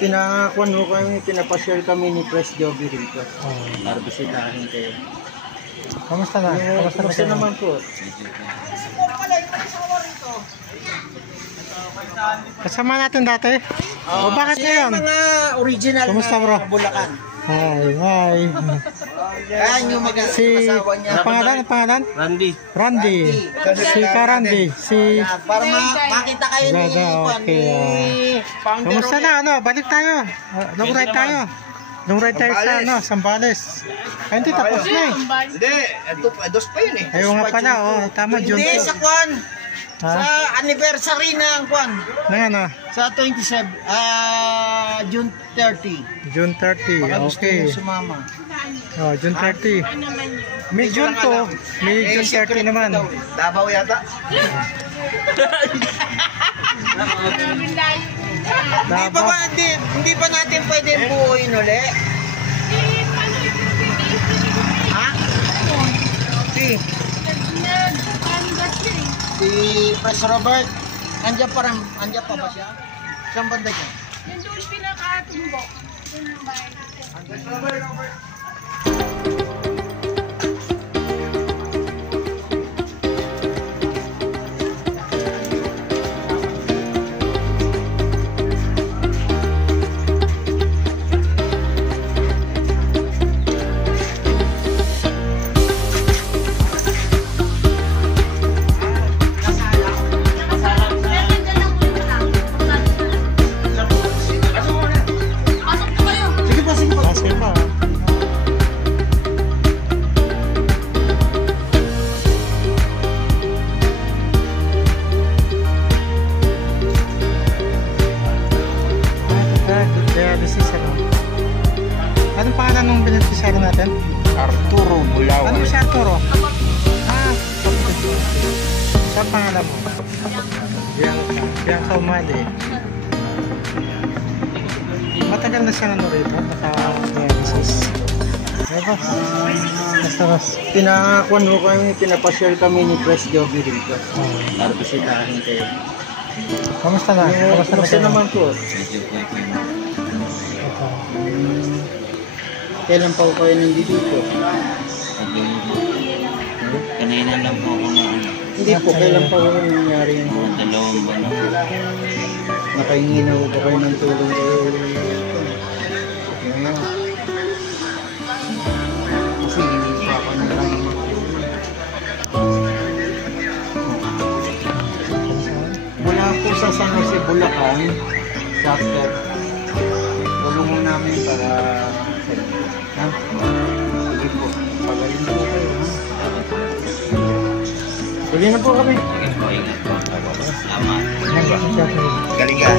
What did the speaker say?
Pinakuan mo kami, pinapashare kami ni Press Joby rito. Para bisitahin kayo. Kamusta na? Kamusta naman po? Kasama natin dati? O bakit ngayon? Mga original Kamusta, bro? na Bulacan. Hi. Yan yung mag-asawa niya. Ang pangalan? Randy. Si Karandy. Para makita kayo ni Okay. Kamusta na? Balik tayo. Long ride tayo. Long ride tayo sa Sambales. Ay, hindi, tapos na eh. Hindi, dos pa yun eh. Ayaw nga pala, tama, June 2. Hindi, sa Kwan. Sa anniversary na ang Kwan. Sa 27, June 30. June 30, okay. Sumama. June 30. May June 2, may June 30 naman. Davao yata. Hindi pa natin pwede buuin uli. Ha? Si Press Robert, andyan pa ba siya? Saan banda siya? Yung doon pinakatumbok. Doon ang bahay natin. Robert. Anong pangalan ng beneficiary natin? Arturo Bulawan. Ano si Arturo? Saan pangalan mo? Bianca Umali. Matagal na siya rito? Naka-dialysis. Pinakuan mo kami, pinapashare kami ni Press Joby rito. Para bisitahin kayo. Kamusta na? Kamusta naman po? Kailan pa kayo nandito? Kanina lang po ako na Hindi po, kailan pa nangyari yun? 2 buwan na. Nakahingi na ba kayo ng tulong? Kasi hindi pa ako nalang. Mula po sa San Jose, Bulacan, sa step, tulungan namin para sige po, pagaling po kayo, ha? Tuloy na po kami. Sige po, ingat po. Salamat. Galing Galing ka.